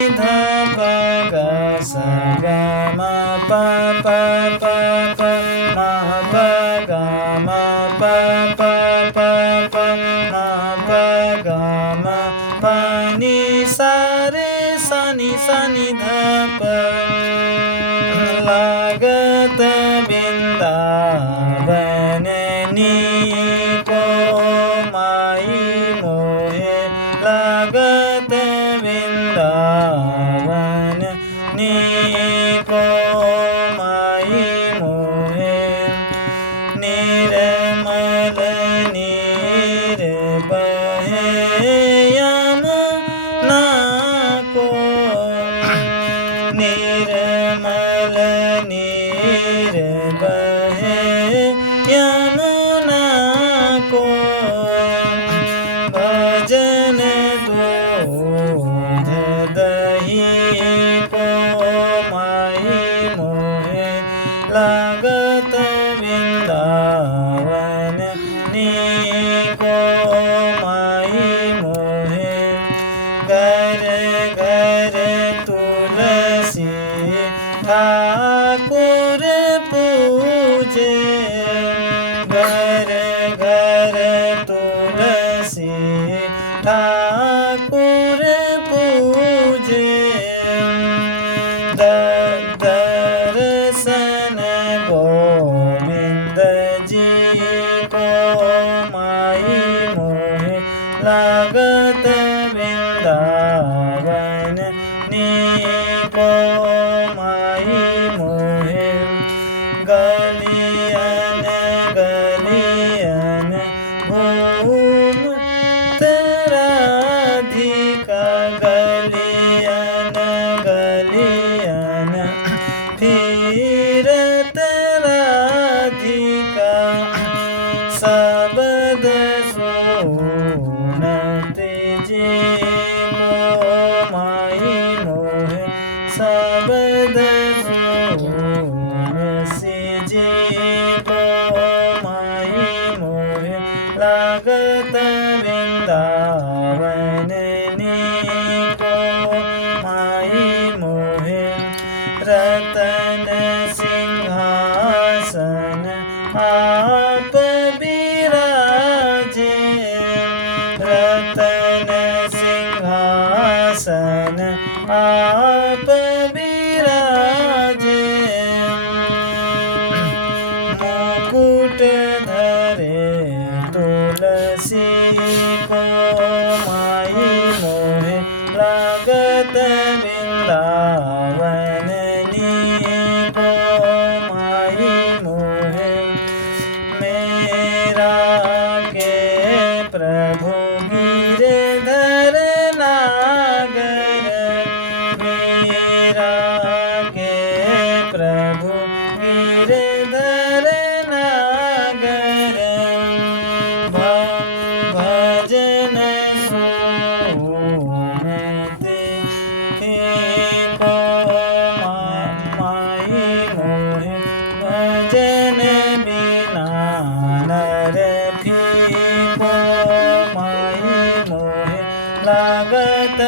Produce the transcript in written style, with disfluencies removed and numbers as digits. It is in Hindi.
ध प ग स ग म प प प प म प ग म प प प प म प ग म प नि सा रे सा नि ध प लागत वृंदावन नीको माई मोहे लागत वृंदावन नीको माई मोहे निर्मल नीर बहे यमुना को निर्मल नीर बहे यमुना को भजन दूध दही को माई मोहे लागत वृंदावन नीको माई मोहे घर घर तुलसी ठाकुर पूजे घर घर तुलसी ठाकुर पूजे दर्शन गोविंद जी को माई मोहे लागत वृंदावन नीको माई मोहे गलियन गलियन घूमत राधिका गलियन गलियन फिरत राधिका शब्द सुनत जी को माई मोहे शब्द सुनसी जी को माई मोहे लागत वृंदावन नीको माई मोहे रतन सिंहासन आप बिराजे रतन सिंहासन आप बिराजे मुकुट धरे तुलसी को माई मोहे लागत वृंदावन नीको माई मोहे मेरा के प्रभु गिरधर नागर मेरा के प्रभु गिरधर नागर भजन सुनते को माई मोहे भजन बिना नर फीको माई मोहे लागत